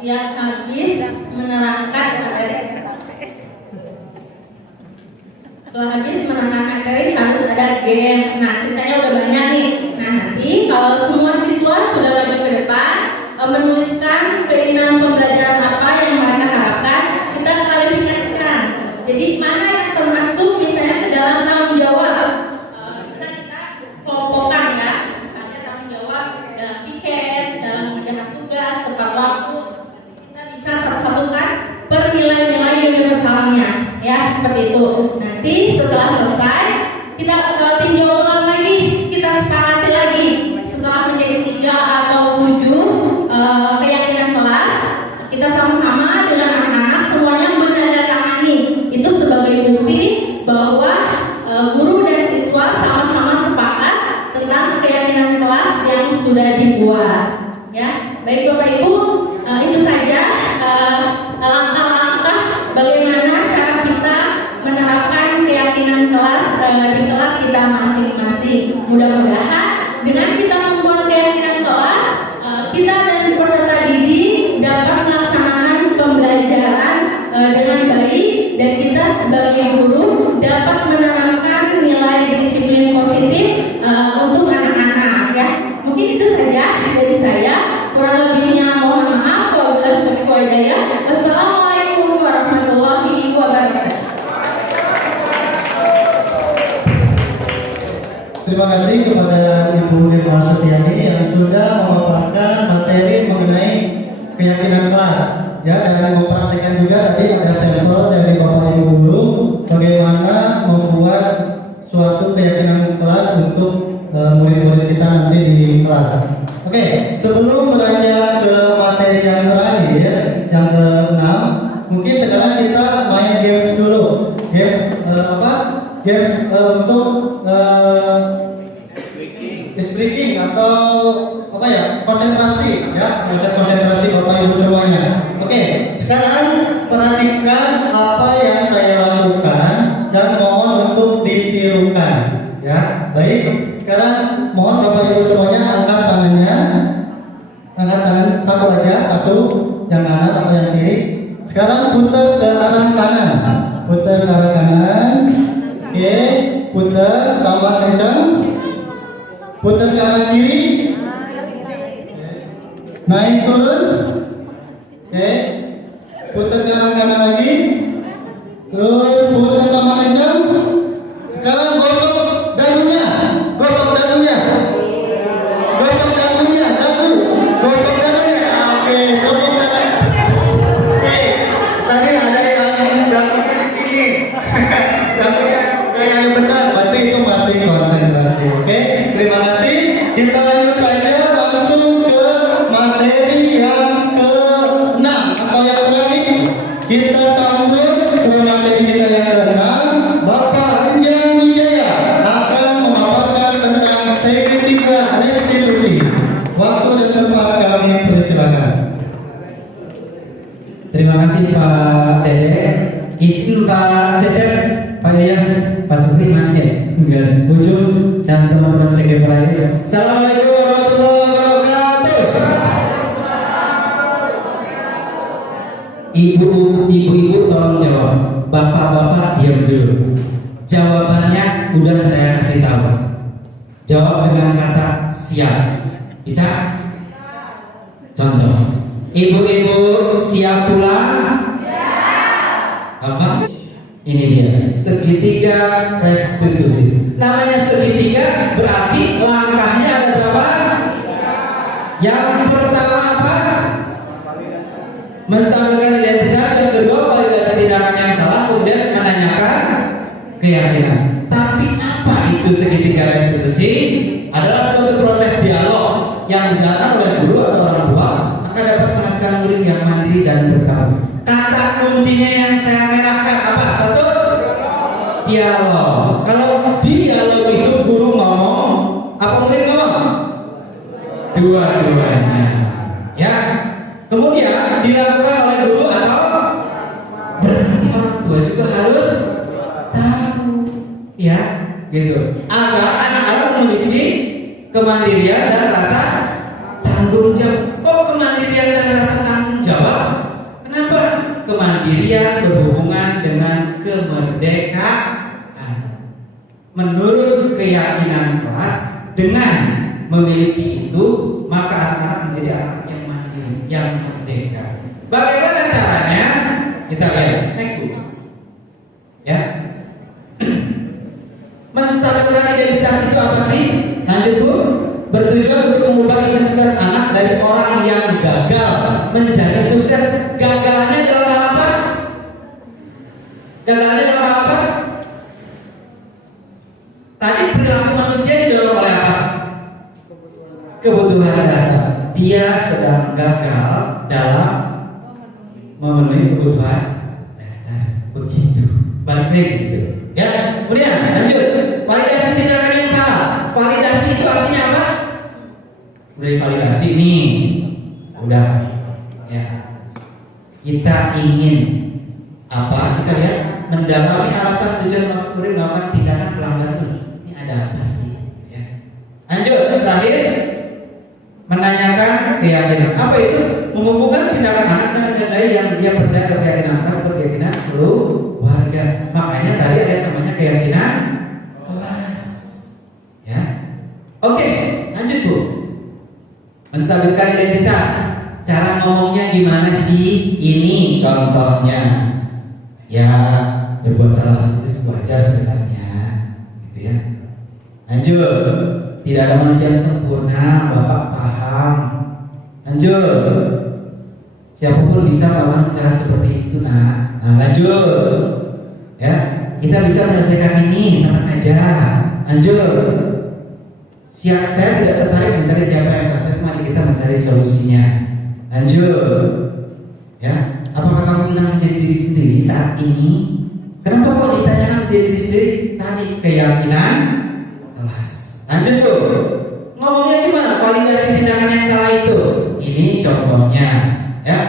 tiap habis menerangkan materi. Setelah habis menerangkan materi harus ada games. Nah, ceritanya udah banyak nih. Nah, nanti kalau semua siswa sudah maju ke depan, menuliskan keinginan pembelajaran apa yang mereka harapkan, kita klarifikasikan. Jadi mana yang termasuk misalnya ke dalam tanggung jawab, bisa kita kelompokkan ya. Misalnya tanggung jawab dalam piket, dalam mengerjakan tugas, tepat waktu. Nanti kita bisa satukan per nilai-nilai universalnya, ya seperti itu. Nanti setelah selesai kita tinjau ulang lagi, kita sepakati lagi. Setelah menjadi 3 atau 7 keyakinan kelas, kita sama-sama dengan anak-anak semuanya menandatangani itu sebagai bukti bahwa guru dan siswa sama-sama sepakat tentang keyakinan kelas yang sudah dibuat. Ya, baik Bapak Ibu, itu saja langkah-langkah bagaimana cara kita menerapkan keyakinan kelas di kelas kita masing-masing. Mudah-mudahan dengan kita membuat keyakinan kelas, kita dan peserta didik dapat melaksanakan pembelajaran dengan baik, dan kita sebagai guru dapat menanamkan nilai disiplin positif untuk anak-anak ya. Mungkin itu saja dari saya. Kurang lebihnya mohon maaf. Wabillahi taufiq wal hidayah. Wassalamualaikum warahmatullahi wabarakatuh. Terima kasih kepada Ibu Irma Setiani yang sudah memaparkan materi mengenai keyakinan kelas ya, dan mempraktikkan juga tadi ada sampel dari Bapak Ibu guru bagaimana membuat suatu keyakinan kelas untuk murid-murid kita nanti di kelas. Oke, sebelum beranjak ke materi yang terakhir, yang ke-6, mungkin sekarang kita main games dulu. Games Games untuk speaking atau apa ya, konsentrasi ya, konsentrasi Bapak Ibu semuanya. Oke, sekarang perhatikan apa yang saya lakukan dan mohon untuk ditirukan ya. Baik, sekarang mohon Bapak Ibu semuanya angkat tangannya, angkat tangan satu aja, satu yang kanan atau yang kiri. Sekarang putar ke arah kanan, putar ke arah kanan. Oke, putar tambah kencang. Putar ke arah kiri. Naik turun. Oke. Putar ke arah kanan lagi. Terus putar tambah kencang. Sekarang gosok dagunya. Gosok dagunya. Gosok dagunya, dagu. Gosok dagunya. Oke, gosok dagu. Oke. Tadi ada yang dagunya ini. Dagunya yang benar, berarti itu masih konsentrasi. Oke, terima kasih. Kita lanjut saja langsung ke materi yang ke-6 atau yang terakhir. Kita sambut ke materi kita yang ke-6. Bapak Enjang Wijaya akan memaparkan tentang segitiga restitusi. Waktu dan tempat kami persilakan. Terima kasih Pak Dede. Izin Pak Cecep, Pak Ilyas, Pak Supri, mana ya? Enggak, Ujung dan teman-teman CGP lain. Assalamualaikum warahmatullahi wabarakatuh. Ibu-ibu tolong jawab. Bapak-bapak diam dulu. Jawabannya udah saya kasih tahu. Jawab dengan kata siap. Bisa? Contoh. Ibu-ibu siap pulang? Apa? Ini dia segitiga restitusi. Namanya segitiga berarti langkahnya ada berapa? Yang pertama apa? Menstabilkan identitas. Yang kedua validasi tindakan yang salah. Kemudian menanyakan keyakinan. Tapi apa itu segitiga restitusi? Adalah suatu proses dialog yang dijalankan oleh guru atau orang tua akan dapat menghasilkan murid yang mandiri dan bertanggung. Kata kuncinya yang saya merahkan apa? Satu, dialog. Kalau dialog itu guru ngomong, apa murid ngomong? Dua-duanya. Ya. Kemudian dilakukan oleh guru atau berarti orang tua juga harus tahu, ya, gitu. Agar anak-anak memiliki kemandirian dan rasa tanggung jawab. Oh, kemandirian dan rasa tanggung jawab. Kenapa? Kemandirian berhubungan dengan kemerdekaan. Menurut keyakinan kelas, dengan memiliki itu, maka anak-anak menjadi anak yang mandiri, yang merdeka. Bagaimana caranya? Kita lihat next book. Ya. Menstabilkan identitas itu apa sih? Lanjut Bu. Bertujuan untuk mengubah identitas anak dari orang yang gagal menjadi sukses. Gagalnya dalam hal apa? Gagalnya dalam hal apa? Tadi perilaku manusia didorong oleh apa? Kebutuhan dasar. Dia sedang gagal dalam memenuhi kebutuhan dasar. Begitu. Balik lagi ke situ. Ya, kemudian lanjut. Validasi tindakan yang salah. Validasi itu artinya apa? Udah validasi nih. Udah. Ya. Kita ingin apa? Kita lihat mendalami alasan tujuan maksud murid melakukan tindakan pelanggaran ini. Ini ada apa sih? Ya. Lanjut. Terakhir, menanyakan keyakinan. Apa itu? Menghubungkan tindakan anak dengan nilai yang dia percaya ke keyakinan kelas atau keyakinan keluarga. Makanya tadi ada yang namanya keyakinan kelas. Ya. Oke, lanjut Bu. Menstabilkan identitas. Cara ngomongnya gimana sih? Ini contohnya. Ya, berbuat salah itu wajar sebenarnya, gitu ya. Lanjut. Tidak ada manusia yang sempurna, Bapak paham. Lanjut. Siapapun bisa melakukan kesalahan seperti itu, nah. Nah, lanjut. Ya, kita bisa menyelesaikan ini, tenang aja. Lanjut. Saya tidak tertarik mencari siapa yang salah, mari kita mencari solusinya. Lanjut. Ya, apakah kamu senang menjadi diri sendiri saat ini? Kenapa kok ditanyakan menjadi diri sendiri? Tadi keyakinan kelas. Lanjut tuh. Ngomongnya gimana? Validasi tindakan yang salah itu. Ini contohnya, ya.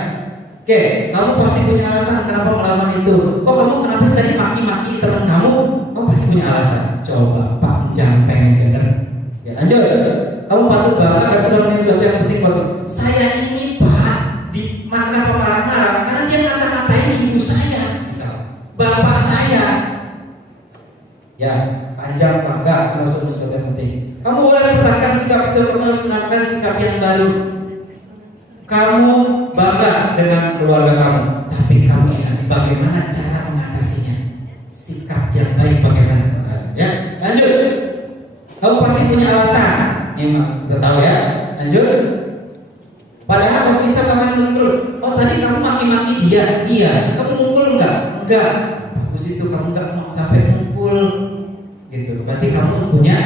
Oke, kamu pasti punya alasan kenapa melakukan itu. Kok kamu kenapa tadi maki-maki teman kamu? Kamu pasti punya alasan. Coba Pak, jangan pengen denger. Ya, lanjut. Kamu patut bangga karena sudah menemui sesuatu yang penting buat saya ini Pak. Di mana Pak marah-marah? Karena dia ngata-ngatain ibu saya, misal bapak saya. Ya, panjang bangga karena sudah sesuatu yang penting. Kamu boleh pertahankan sikap itu, kamu harus menambahkan sikap yang baru. Kamu bangga dengan keluarga kamu, tapi kamu ingat bagaimana cara mengatasinya. Sikap yang baik bagaimana? Ya, lanjut. Kamu pasti punya alasan. Ini kita tahu ya. Lanjut. Padahal kamu bisa makan mengungkul. Oh tadi kamu maki-maki dia. Iya. Kamu mengungkul enggak? Enggak. Bagus itu kamu enggak mau sampai mengungkul. Gitu. Berarti kamu punya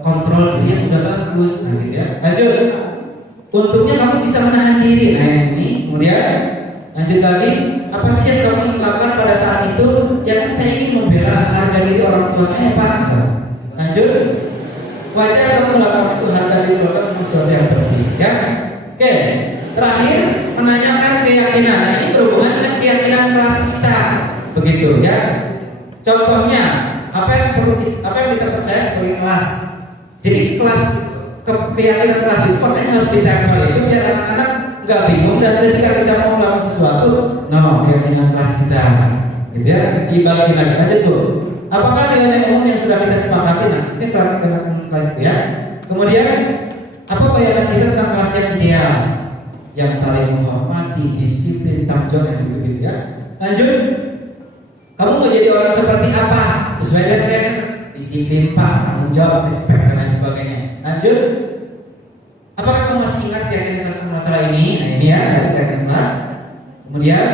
kontrol diri yang udah bagus. Nah, gitu ya. Lanjut. Untungnya kamu bisa menahan diri. Nah ini. Kemudian lanjut lagi. Apa sih yang kamu lakukan pada saat itu? Ya kan saya ingin membela harga diri orang tua saya Pak. Lanjut. Wajar kamu melakukan itu harga diri keluarga sesuatu yang penting. Ya. Oke. Terakhir menanyakan keyakinan. Nah, ini berhubungan dengan keyakinan kelas kita. Begitu ya. Contohnya apa yang kita percaya sebagai kelas. Jadi kelas keyakinan kelas itu makanya harus ditempel itu biar anak-anak nggak bingung dan ketika kita mau melakukan sesuatu, keyakinan kelas kita, gitu ya. Dibagi lagi aja tuh. Apakah nilai umum yang sudah kita sepakati? Nah, ini keyakinan kelas itu ya. Kemudian apa bayangan kita tentang kelas yang ideal? yang saling menghormati, disiplin, tanggung jawab yang begitu ya. Lanjut. Kamu mau jadi orang seperti apa? Sesuai dengan disiplin, Pak, tanggung jawab, respect dan lain sebagainya. Lanjut. Apakah kamu masih ingat keyakinan masalah ini? Nah ini ya, keyakinan kelas. Kemudian,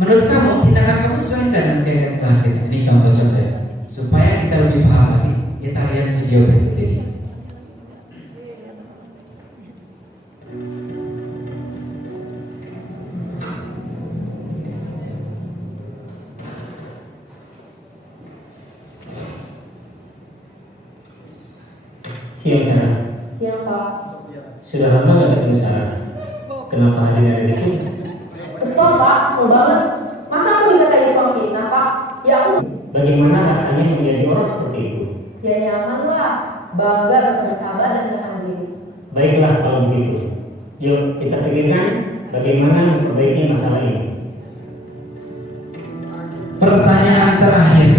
menurut kamu tindakan kamu sesuai dengan keyakinan kelas ini? Ini contoh-contoh ya. Supaya kita lebih paham lagi, kita lihat video berikut ini. Siang Sarah. Siang Pak. Sudah lama nggak ketemu Sarah? Kenapa hadir ada di sini? Kesel Pak, kesel banget. Masa aku dikatain tukang fitnah Pak? Ya aku. Bagaimana rasanya menjadi orang seperti itu? Ya nyaman lah. Bangga bisa bersahabat dan menahan diri. Baiklah kalau begitu. Yuk kita pikirkan bagaimana memperbaiki masalah ini. Pertanyaan terakhir.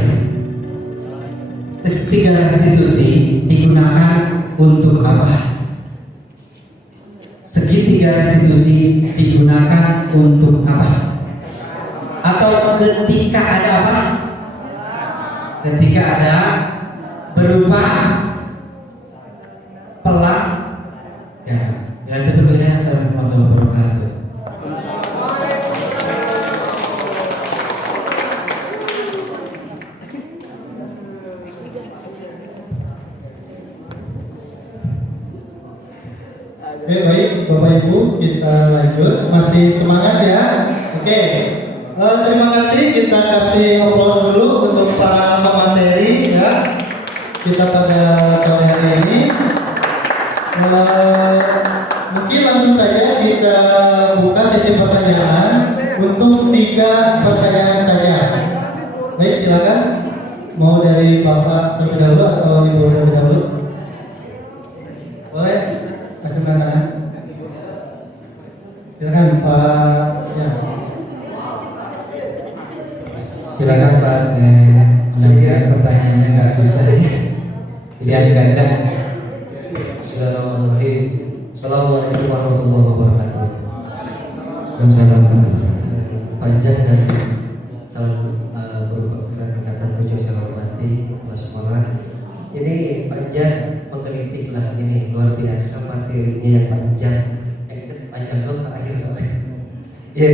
Tiga restitusi digunakan untuk apa? Segitiga restitusi digunakan untuk apa? Atau ketika ada apa? Ketika ada berupa pelak ya. Ya itu bedanya. Assalamualaikum warahmatullahi wabarakatuh. Oke, baik Bapak Ibu, kita lanjut. Masih semangat ya? Oke. Terima kasih. Kita kasih aplaus dulu untuk para pemateri ya. Kita pada sore hari ini. Mungkin langsung saja kita buka sesi pertanyaan untuk 3 pertanyaan saja. Baik, silakan. Mau dari Bapak terlebih dahulu atau Ibu terlebih dahulu? Boleh? Acungkan tangan. Silakan Pak. Ya. Silakan Pak. Mudah-mudahan pertanyaannya nggak susah ya. Pilihan ganda. Bismillahirrahmanirrahim. Assalamualaikum warahmatullahi wabarakatuh. Waalaikumsalam. Panjang dan calon berupa pendekatan tujuh saya hormati kelas sekolah. Ini panjang menggelitik lah, ini luar biasa materinya yang panjang. Panjang dong terakhir soalnya. Ya,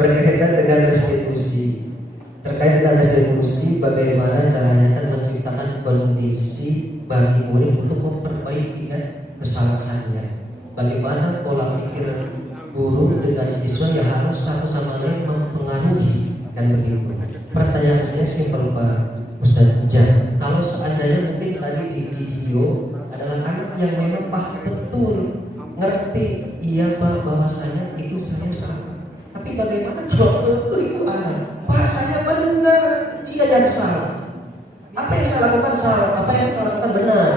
berkaitan dengan restitusi. Terkait dengan restitusi, bagaimana caranya kan menciptakan kondisi bagi murid untuk memperbaiki kan kesalahannya. Bagaimana pola pikir guru dengan siswa yang harus satu sama lain mempengaruhi kan begitu. Pertanyaan saya simpel Pak Ustadz Jan, kalau seandainya mungkin tadi di video adalah anak yang memang paham betul, ngerti, iya Pak bahwasanya itu saya salah. Tapi bagaimana kalau itu anak, Pak saya benar, dia yang salah. Apa yang saya lakukan salah, apa yang saya lakukan benar.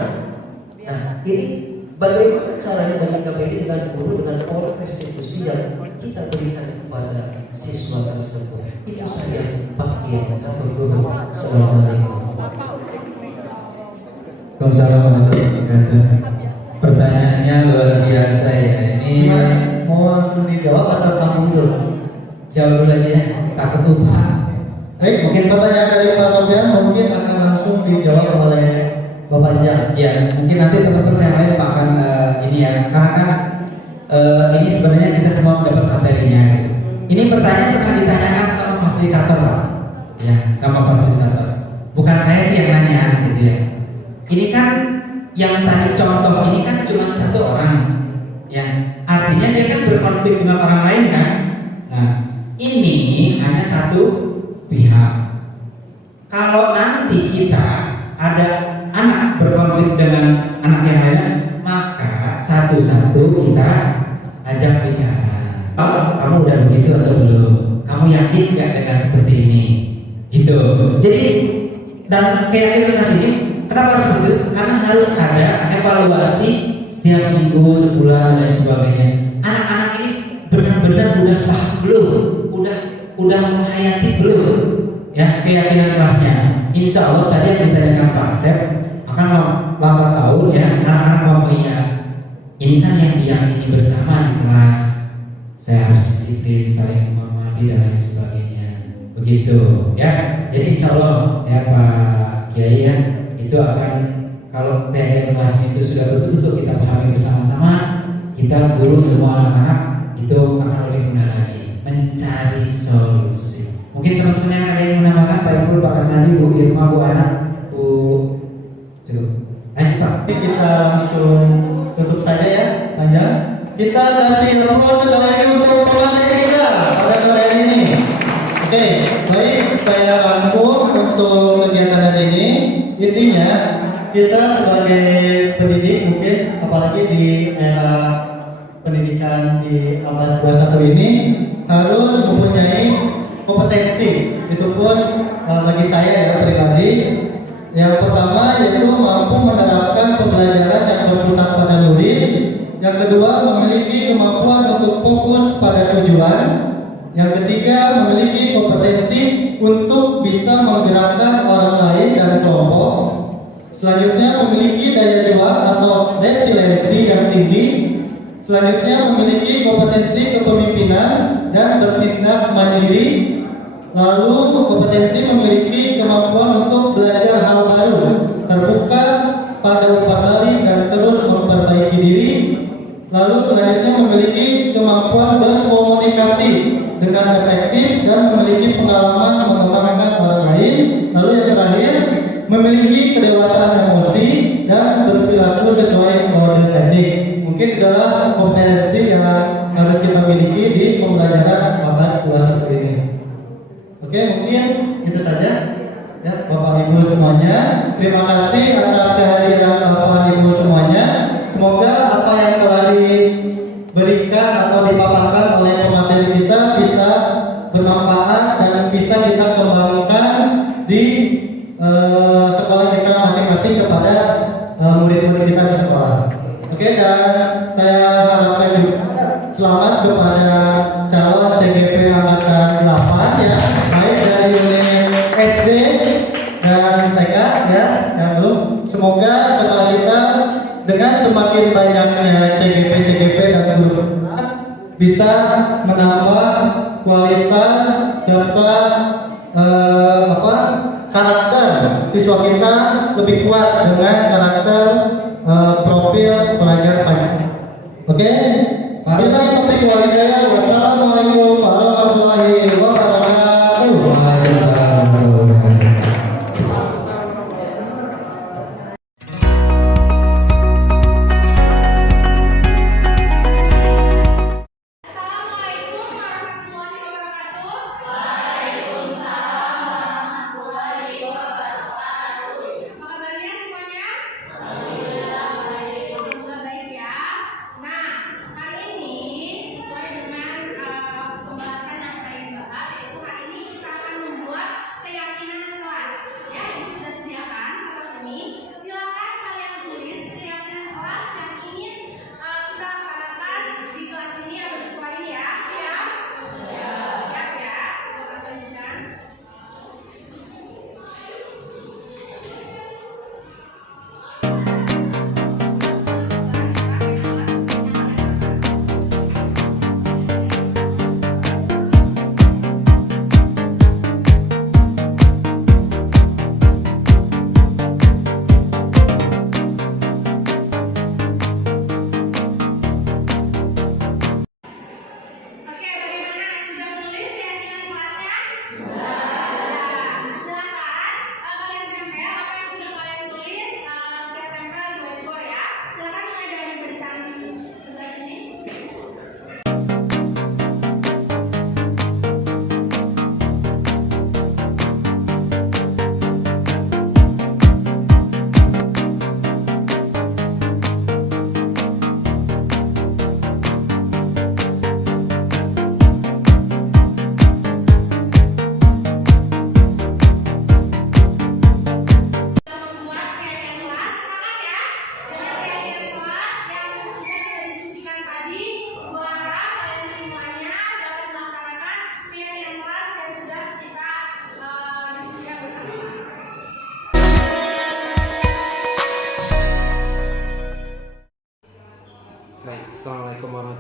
Nah ini bagaimana caranya bagi KPD dengan guru dengan pola restitusi yang kita berikan kepada siswa tersebut. Itu saya Pak Kiai atau guru. Assalamualaikum. Waalaikumsalam warahmatullahi wabarakatuh. Pertanyaannya luar biasa ya. Ini Mau langsung dijawab atau tak mundur? jawab dulu aja ya. Takut lupa. Baik, mungkin pertanyaan dari Pak Sofian mungkin akan langsung dijawab oleh Bapak Jan. Ya, mungkin nanti teman-teman yang lain akan ini ya. Karena kan ini sebenarnya kita semua mendapat materinya. Gitu. Ini pertanyaan pernah ditanyakan sama fasilitator Pak. Ya, sama fasilitator. Bukan saya sih yang nanya gitu ya. Ini kan yang tadi contoh ini kan cuma satu orang. Ya, artinya dia kan berkonflik dengan orang lain kan. Nah, ini hanya satu pihak. Kalau nanti kita ada anak berkonflik dengan anak yang lainnya, maka satu-satu kita ajak bicara. Oh, kamu udah begitu atau belum? Kamu yakin nggak dengan seperti ini? Gitu. Jadi dan keyakinan ini kenapa harus begitu? Karena harus ada evaluasi setiap minggu, sebulan dan sebagainya. Anak-anak ini benar-benar udah paham belum? Udah menghayati belum? Ya keyakinan kelasnya. Insya Allah tadi yang ditanyakan Pak Asep akan lambat tahun ya anak-anak mau ini kan yang diyakini bersama di kelas. Saya harus disiplin, saling menghormati dan lain sebagainya. Begitu ya. Jadi insya Allah ya Pak Kiai ya, itu akan kalau THR kelasnya itu sudah betul-betul kita pahami bersama-sama, kita guru semua anak-anak itu akan lebih mudah lagi mencari solusi. Mungkin teman-teman yang ada yang menambahkan, Pak Ibu, Pak Kasnadi, Bu Irma, Bu Ana, Bu cukup. Lanjut Pak. Kita langsung tutup saja ya, panjang. Kita kasih aplaus sekali lagi untuk pengajar kita pada sore ini. Oke, baik, saya rangkum untuk kegiatan hari ini. Intinya kita sebagai pendidik mungkin apalagi di era pendidikan di abad 21 ini harus mempunyai kompetensi. Itu pun bagi saya ya pribadi, yang pertama yaitu mampu menerapkan pembelajaran yang berpusat pada murid. Yang kedua, memiliki kemampuan untuk fokus pada tujuan. Yang ketiga, memiliki kompetensi untuk bisa menggerakkan orang lain dan kelompok. Selanjutnya, memiliki daya juang atau resiliensi yang tinggi. Selanjutnya, memiliki kompetensi kepemimpinan dan bertindak mandiri. Lalu, kompetensi memiliki kemampuan untuk belajar hal baru, terbuka pada umpan balik dan terus memperbaiki diri. Lalu selanjutnya memiliki kemampuan berkomunikasi dengan efektif dan memiliki pengalaman mengembangkan orang lain. Lalu yang terakhir, memiliki kedewasaan emosi dan berperilaku sesuai kode etik. Mungkin adalah kompetensi yang harus kita miliki di pembelajaran abad 21 ini. Oke, mungkin itu saja ya Bapak Ibu semuanya. Terima kasih atas kehadiran Bapak Ibu semuanya. Semoga apa yang telah diberikan atau dipaparkan oleh pemateri kita bisa bermanfaat dan bisa kita kembangkan di sekolah kita masing-masing kepada murid-murid kita di sekolah. Oke, dan saya harapkan juga selamat kepada calon CGP angkatan 8 ya, baik dari unit SD dan TK ya, yang belum. Semoga sekolah kita dengan semakin banyaknya CGP dan guru bisa menambah kualitas serta karakter siswa kita lebih kuat dengan karakter profil pelajar pajak. Oke, wabillahi taufiq wal hidayah. Wassalamualaikum warahmatullahi wabarakatuh. Waalaikumsalam warahmatullahi wabarakatuh. Assalamualaikum warahmatullahi wabarakatuh. Waalaikumsalam warahmatullahi wabarakatuh. Apa kabarnya semuanya? Alhamdulillah baik ya. Nah, hari ini sesuai dengan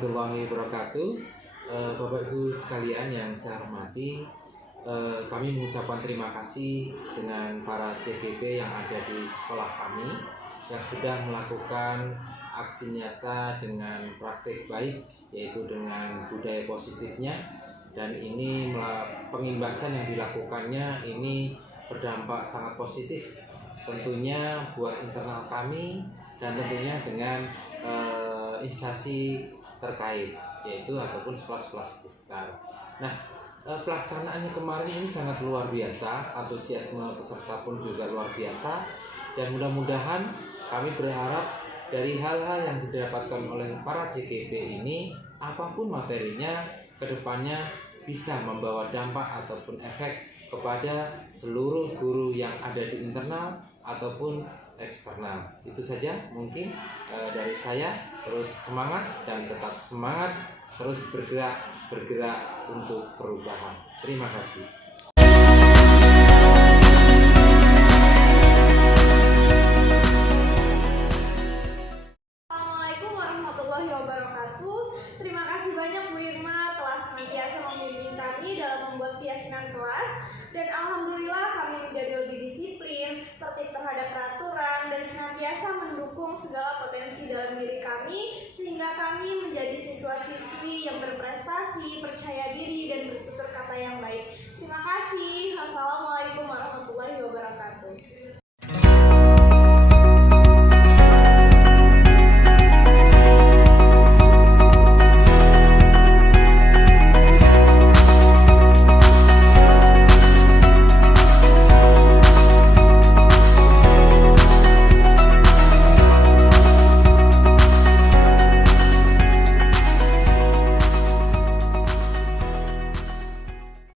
warahmatullahi wabarakatuh. Bapak Ibu sekalian yang saya hormati, kami mengucapkan terima kasih dengan para CGP yang ada di sekolah kami yang sudah melakukan aksi nyata dengan praktik baik, yaitu dengan budaya positifnya, dan ini pengimbasan yang dilakukannya ini berdampak sangat positif tentunya buat internal kami dan tentunya dengan instansi terkait, yaitu ataupun sekolah-sekolah sekitar. Nah, pelaksanaannya kemarin ini sangat luar biasa, antusiasme peserta pun juga luar biasa, dan mudah-mudahan kami berharap dari hal-hal yang didapatkan oleh para CGP ini, apapun materinya, kedepannya bisa membawa dampak ataupun efek kepada seluruh guru yang ada di internal ataupun eksternal. Itu saja mungkin dari saya. Terus semangat dan tetap semangat, terus bergerak untuk perubahan. Terima kasih. Assalamualaikum warahmatullahi wabarakatuh. Terima kasih banyak Bu Irma telah senantiasa membimbing kami dalam membuat keyakinan kelas, dan alhamdulillah kami menjadi lebih disiplin, tertib terhadap peraturan, dan senantiasa mendukung segala potensi dalam diri kami sehingga kami menjadi siswa-siswi yang berprestasi, percaya diri, dan bertutur kata yang baik. Terima kasih. Wassalamualaikum warahmatullahi wabarakatuh.